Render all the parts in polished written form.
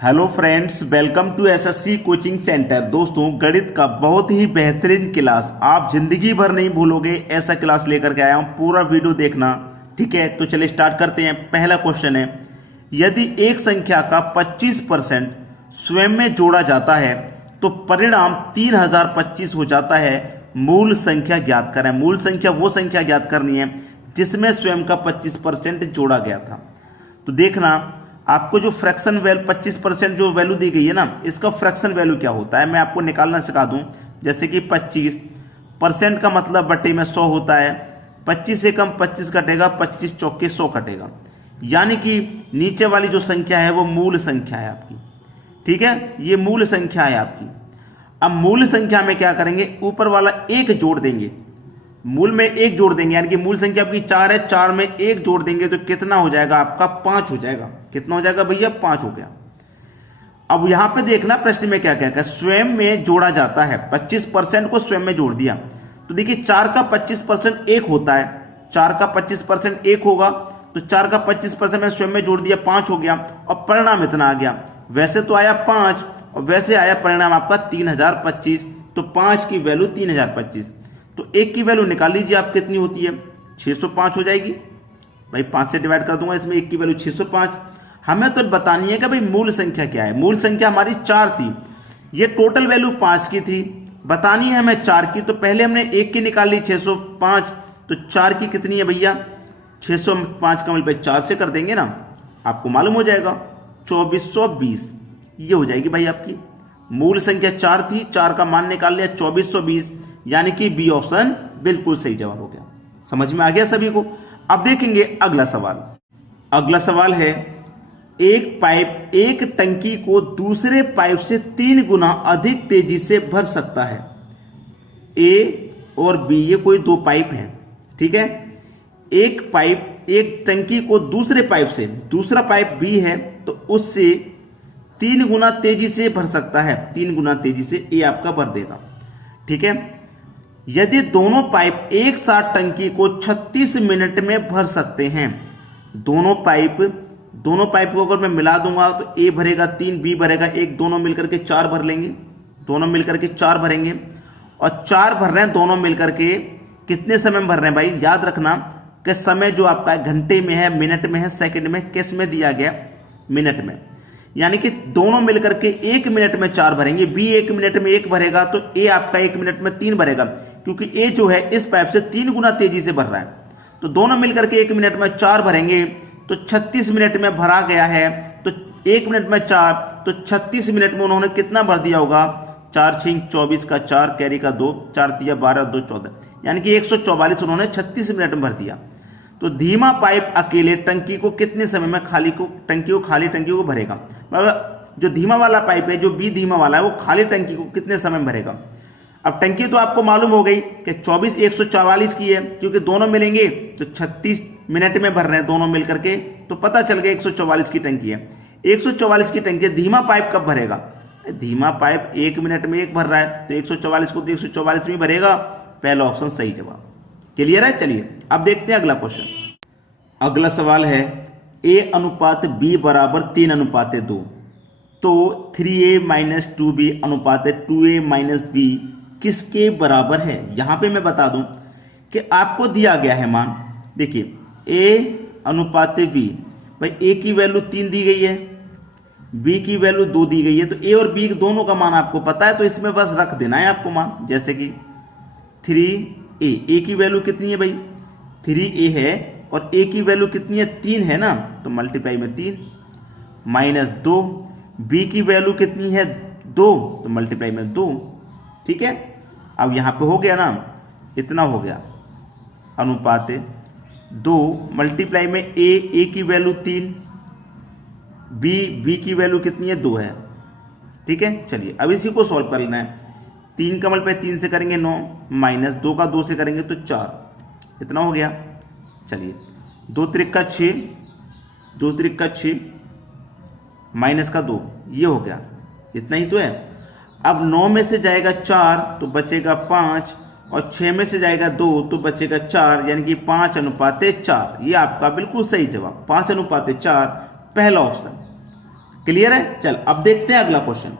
Hello friends, welcome to SSC coaching centre. दोस्तों, गणित का बहुत ही बेहतरीन क्लास, आप जिंदगी भर नहीं भूलोगे ऐसा क्लास लेकर के आया हूं। पूरा वीडियो देखना, ठीक है? तो चलिए स्टार्ट करते हैं। पहला क्वेश्चन है, यदि एक संख्या का 25% स्वयं में जोड़ा जाता है तो परिणाम 3025 हो जाता है। मूल संख्या ज्ञात करें। मूल संख्या वो संख्या ज्ञात करनी है जिसमें स्वयं का 25% जोड़ा गया था। तो देखना, आपको जो फ्रैक्शन वैल्यू 25% जो वैल्यू दी गई है ना, इसका फ्रैक्शन वैल्यू क्या होता है मैं आपको निकालना सिखा दूं। जैसे कि 25% का मतलब बटे में 100 होता है। 25 से कम 25 कटेगा, 25 चौके 100 कटेगा। यानी कि नीचे वाली जो संख्या है वो मूल संख्या है आपकी, ठीक है? ये मूल संख्या है आपकी। अब मूल संख्या में क्या करेंगे, ऊपर वाला एक जोड़ देंगे, मूल में एक जोड़ देंगे। यानी कि मूल संख्या आपकी 4 है, 4 में एक जोड़ देंगे तो कितना हो जाएगा आपका? 5 हो जाएगा। कितना हो जाएगा भैया? 5 हो गया। अब यहां पे देखना प्रश्न में क्या क्या स्वयं में जोड़ा जाता है। 25% को स्वयं में जोड़ दिया तो देखिए 4 का 25% एक होता है। 4 का 25% एक होगा तो 4 का 25% में स्वयं में जोड़ दिया, 5 हो गया। और परिणाम इतना आ गया। वैसे तो आया 5 और वैसे आया परिणाम आपका 3025। तो 5 की वैल्यू 3025। तो एक की वैल्यू निकाल लीजिए आप, कितनी होती है? 605 हो जाएगी भाई। 5 से डिवाइड कर दूंगा, इसमें एक की वैल्यू 605। हमें तो बतानी है कि भाई मूल संख्या क्या है। मूल संख्या हमारी 4 थी, ये टोटल वैल्यू 5 की थी। बतानी है हमें 4 की, तो पहले हमने एक की निकाल ली 605। तो 4 की कितनी है भैया? 605 का मल्टीप्लाई 4 से कर देंगे ना, आपको मालूम हो जाएगा 2420। ये हो जाएगी भाई आपकी मूल संख्या। 4 थी, 4 का मान निकाल लिया 2420, यानी कि बी ऑप्शन बिल्कुल सही जवाब हो गया। समझ में आ गया सभी को? अब देखेंगे अगला सवाल। अगला सवाल है, एक पाइप एक टंकी को दूसरे पाइप से 3 गुना अधिक तेजी से भर सकता है। ए और बी, ये कोई दो पाइप हैं, ठीक है? एक पाइप एक टंकी को दूसरे पाइप से, दूसरा पाइप बी है तो उससे 3 गुना तेजी से भर सकता है। 3 गुना तेजी से ए आपका भर देगा, ठीक है? यदि दोनों पाइप एक साथ टंकी को 36 मिनट में भर सकते हैं। दोनों पाइप को अगर मैं मिला दूंगा तो ए भरेगा 3, बी भरेगा 1, दोनों मिलकर के 4 भर लेंगे। दोनों मिलकर के 4 भरेंगे और 4 भर रहे हैं दोनों मिलकर के। कितने समय में भर रहे हैं भाई? याद रखना कि समय जो आपका घंटे में है, मिनट में है, सेकंड में, किस में दिया गया? मिनट में। यानी कि दोनों मिलकर के 1 मिनट में 4 भरेंगे। बी 1 मिनट में 1 भरेगा तो ए आपका 1 मिनट में 3 भरेगा, क्योंकि ए जो है इस पाइप से 3 गुना तेजी से भर रहा है। तो दोनों मिलकर के 1 मिनट में 4 भरेंगे तो 36 मिनट में भरा गया है। तो 1 मिनट में 4, तो 36 मिनट में उन्होंने कितना भर दिया होगा? 4 6 24 का 4, कैरी का 2, 4 3 12 2 14, यानी कि 144 उन्होंने 36 मिनट में भर दिया। तो धीमा पाइप अकेले टंकी को कितने समय में खाली टंकी को भरेगा? मतलब जो धीमा वाला पाइप है, जो बी धीमा वाला है, वो खाली टंकी को कितने समय में भरेगा? अब टंकी तो आपको मालूम हो गई कि 144 की है, क्योंकि दोनों मिलेंगे तो 36 मिनट में भर रहे हैं दोनों मिलकर के, तो पता चल गया 144 की टंकी है। 144 की टंकी धीमा पाइप कब भरेगा? धीमा पाइप 1 मिनट में 1 भर रहा है तो 144 को तो 144 में भरेगा। पहला ऑप्शन सही जवाब। क्लियर है? चलिए अब देखते हैं अगला क्वेश्चन। अगला सवाल है, ए अनुपात बी बराबर 3:2। तो 3a माइनस 2b अनुपात 2a माइनस b किसके बराबर है? यहां पे मैं बता दूं कि आपको दिया गया है मान, देखिए a अनुपात b। भाई a की वैल्यू 3 दी गई है, b की वैल्यू 2 दी गई है। तो a और b दोनों का मान आपको पता है, तो इसमें बस रख देना है आपको मान। जैसे कि 3a की वैल्यू कितनी है भाई? 3a है और a की वैल्यू कितनी है? 3 है ना, तो मल्टीप्लाई में 3 माइनस 2। b की वैल्यू कितनी है? 2, तो मल्टीप्लाई में 2, ठीक है? अब यहां पे हो गया ना, इतना हो गया अनुपात 2 मल्टीप्लाई में a की वैल्यू 3, b की वैल्यू कितनी है? 2 है, ठीक है? चलिए अब इसी को सॉल्व कर लेना है। 3 का मल्टीप्लाई 3 से करेंगे 9, माइनस 2 का 2 से करेंगे तो 4, इतना हो गया। चलिए 2 त्रिक का 6, 2 त्रिक का 6, माइनस का 2, ये हो गया। इतना ही तो है। अब 9 में से जाएगा 4 तो बचेगा 5, और 6 में से जाएगा 2 तो बचेगा 4, यानी कि 5:4। ये आपका बिल्कुल सही जवाब, 5:4, पहला ऑप्शन। क्लियर है। चल अब देखते हैं अगला क्वेश्चन।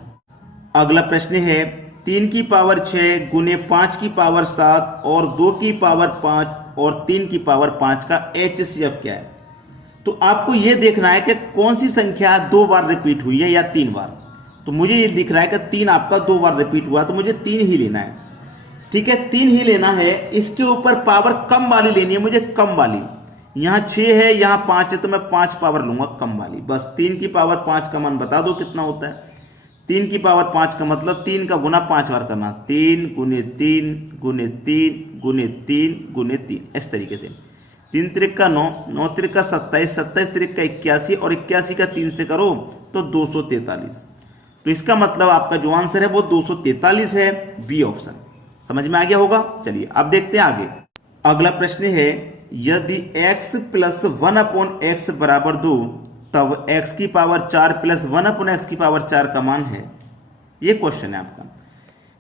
अगला प्रश्न है 3 की पावर 6 गुने 5 की पावर 7 और 2 की पावर 5 और 3 की पावर 5 का HCF क्या है। तो आपको यह देखना है कि कौन सी संख्या 2 बार रिपीट हुई है या 3 बार। तो मुझे ये दिख रहा है कि 3 आपका 2 बार रिपीट हुआ, तो मुझे 3 ही लेना है। ठीक है, 3 ही लेना है। इसके ऊपर पावर कम वाली लेनी है मुझे, कम वाली। यहां 6 है, यहां 5 है, तो मैं 5 पावर लूंगा कम वाली। बस 3 की पावर 5 का मान बता दो कितना होता है। 3 की पावर 5 का मतलब 3 का गुना 5 बार करना, 3 गुने 3 गुने 3 गुने 3 गुने 3, इस तरीके से। 3 त्रिक का 9, 9 त्रिक का 27, 27 त्रिक का 81 और 81 का 3 से करो तो 243। तो इसका मतलब आपका जो आंसर है वो 243 है, बी ऑप्शन। समझ में आ गया होगा। चलिए अब देखते हैं आगे। अगला प्रश्न है यदि x प्लस 1/x बराबर 2 तब x की पावर 4 प्लस 1/x की पावर 4 का मान है। ये क्वेश्चन है आपका।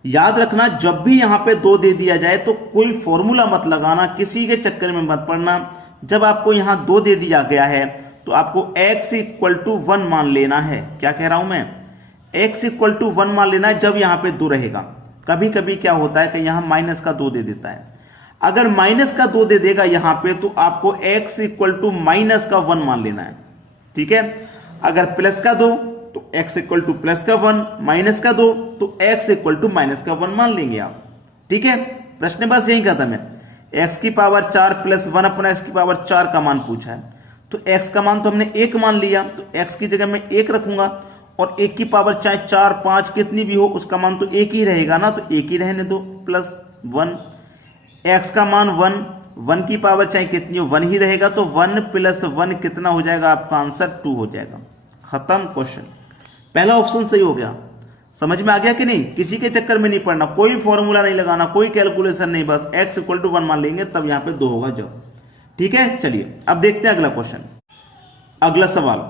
याद रखना जब भी यहां पे 2 दे दिया जाए तो कोई फॉर्मूला मत लगाना, किसी के चक्कर में मत पड़ना। जब आपको यहां 2 दे दिया गया है तो आपको x इक्वल टू 1 मान लेना है। क्या कह रहा हूं मैं, x इक्वल टू 1 मान लेना है जब यहां पे 2 रहेगा। कभी कभी क्या होता है कि यहां माइनस का 2 दे देता है। अगर माइनस का 2 दे देगा यहां पे तो आपको x इक्वल टू माइनस का 1 मान लेना है। ठीक है, अगर प्लस का 2 तो x इक्वल टू प्लस का 1, माइनस का 2 तो x इक्वल टू माइनस का 1 मान लेंगे आप। ठीक है, प्रश्न बस यही खत्म है। x की पावर 4 प्लस 1/x की पावर 4 का मान पूछा है, तो x का मान तो हमने 1 मान लिया, तो x की जगह मैं 1 रखूंगा और 1 की पावर चाहे 4 5 कितनी भी हो उसका मान तो 1 ही रहेगा ना, तो 1 ही रहने दो प्लस 1। x का मान 1, 1 की पावर चाहे कितनी हो 1 ही रहेगा, तो 1 प्लस 1 कितना हो जाएगा, आपका आंसर 2 हो जाएगा। खत्म क्वेश्चन। पहला ऑप्शन सही हो गया। समझ में आ गया कि नहीं। किसी के चक्कर में नहीं पड़ना, कोई फॉर्मूला नहीं लगाना, कोई कैलकुलेशन नहीं, बस x इक्वल टू 1 मान लेंगे तब यहां पे 2 होगा जब। ठीक है, चलिए अब देखते हैं अगला क्वेश्चन। अगला सवाल,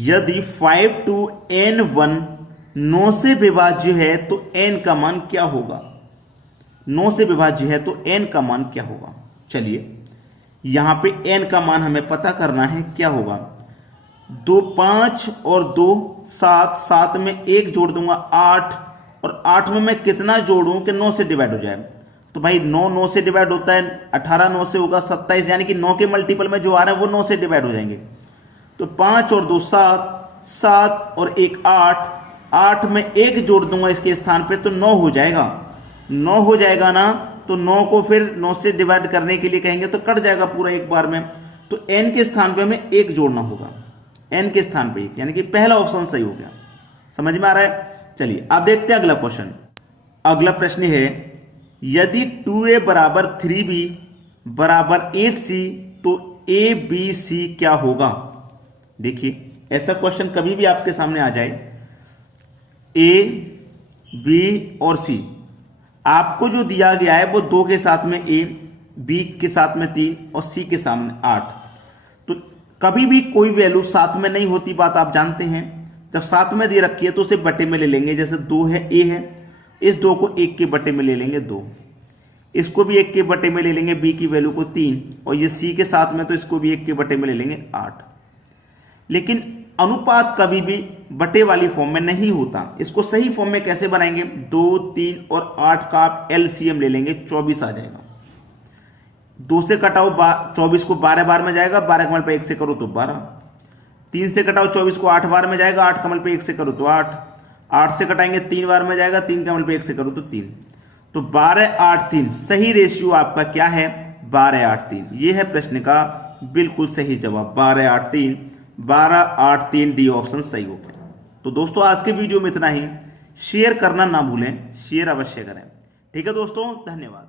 यदि 5 to n1 9 से विभाज्य है तो n का मान क्या होगा। 9 से विभाज्य है तो n का मान क्या होगा। चलिए यहां पे n का मान हमें पता करना है क्या होगा। 2 5 और 2 7, 7 में 1 जोड़ दूंगा 8, और 8 में मैं कितना जोड़ूं कि 9 से डिवाइड हो जाए। तो भाई 9 9 से डिवाइड होता है, 18 9 से होगा 27, यानी कि 9 के मल्टीपल में जो आ रहे हैं वो 9 से डिवाइड हो जाएंगे। तो 5 और 2 7, 7 और 1 8, 8 में 1 जोड़ दूंगा इसके स्थान पे तो 9 हो जाएगा। 9 हो जाएगा ना, तो 9 को फिर 9 से डिवाइड करने के लिए कहेंगे तो कट जाएगा पूरा एक बार में। तो n के स्थान पे हमें 1 जोड़ना होगा, n के स्थान पे 1, यानी कि पहला ऑप्शन सही हो गया। समझ में आ रहा है। चलिए अब देखते हैं अगला क्वेश्चन। अगला प्रश्न है यदि 2a बराबर 3b बराबर 8c तो abc क्या होगा। देखिए ऐसा क्वेश्चन कभी भी आपके सामने आ जाए, a b और c, आपको जो दिया गया है वो 2 के साथ में a, b के साथ में 3 और c के सामने 8, तो कभी भी कोई वैल्यू साथ में नहीं होती, बात आप जानते हैं। जब साथ में दे रखी है तो उसे बटे में ले लेंगे। जैसे 2 है, a है, इस 2 को 1 के बटे में ले लेंगे 2, इसको भी 1 के बटे में ले लेंगे, b की वैल्यू को 3, और ये c के साथ में तो इसको भी 1 के बटे में ले लेंगे 8। लेकिन अनुपात कभी भी बटे वाली फॉर्म में नहीं होता। इसको सही फॉर्म में कैसे बनाएंगे, 2 3 और 8 का आप एलसीएम ले लेंगे, 24 आ जाएगा। 2 से कटाओ 24 को 12 बार में जाएगा, 12 कमल पे 1 से करो तो 12। 3 से कटाओ 24 को 8 बार में जाएगा, 8 कमल पे 1 से करो तो 8। 8 से कटाएंगे 3 बार में जाएगा, 3 कमल पे 1 से करो तो 3। तो 12 8 3 सही रेशियो आपका क्या है, 12 8 3। ये है प्रश्न का बिल्कुल सही जवाब, 12 8 3, 12 8 3, डी ऑप्शन सही हो गया। तो दोस्तों आज के वीडियो में इतना ही। शेयर करना ना भूलें, शेयर अवश्य करें। ठीक है दोस्तों, धन्यवाद।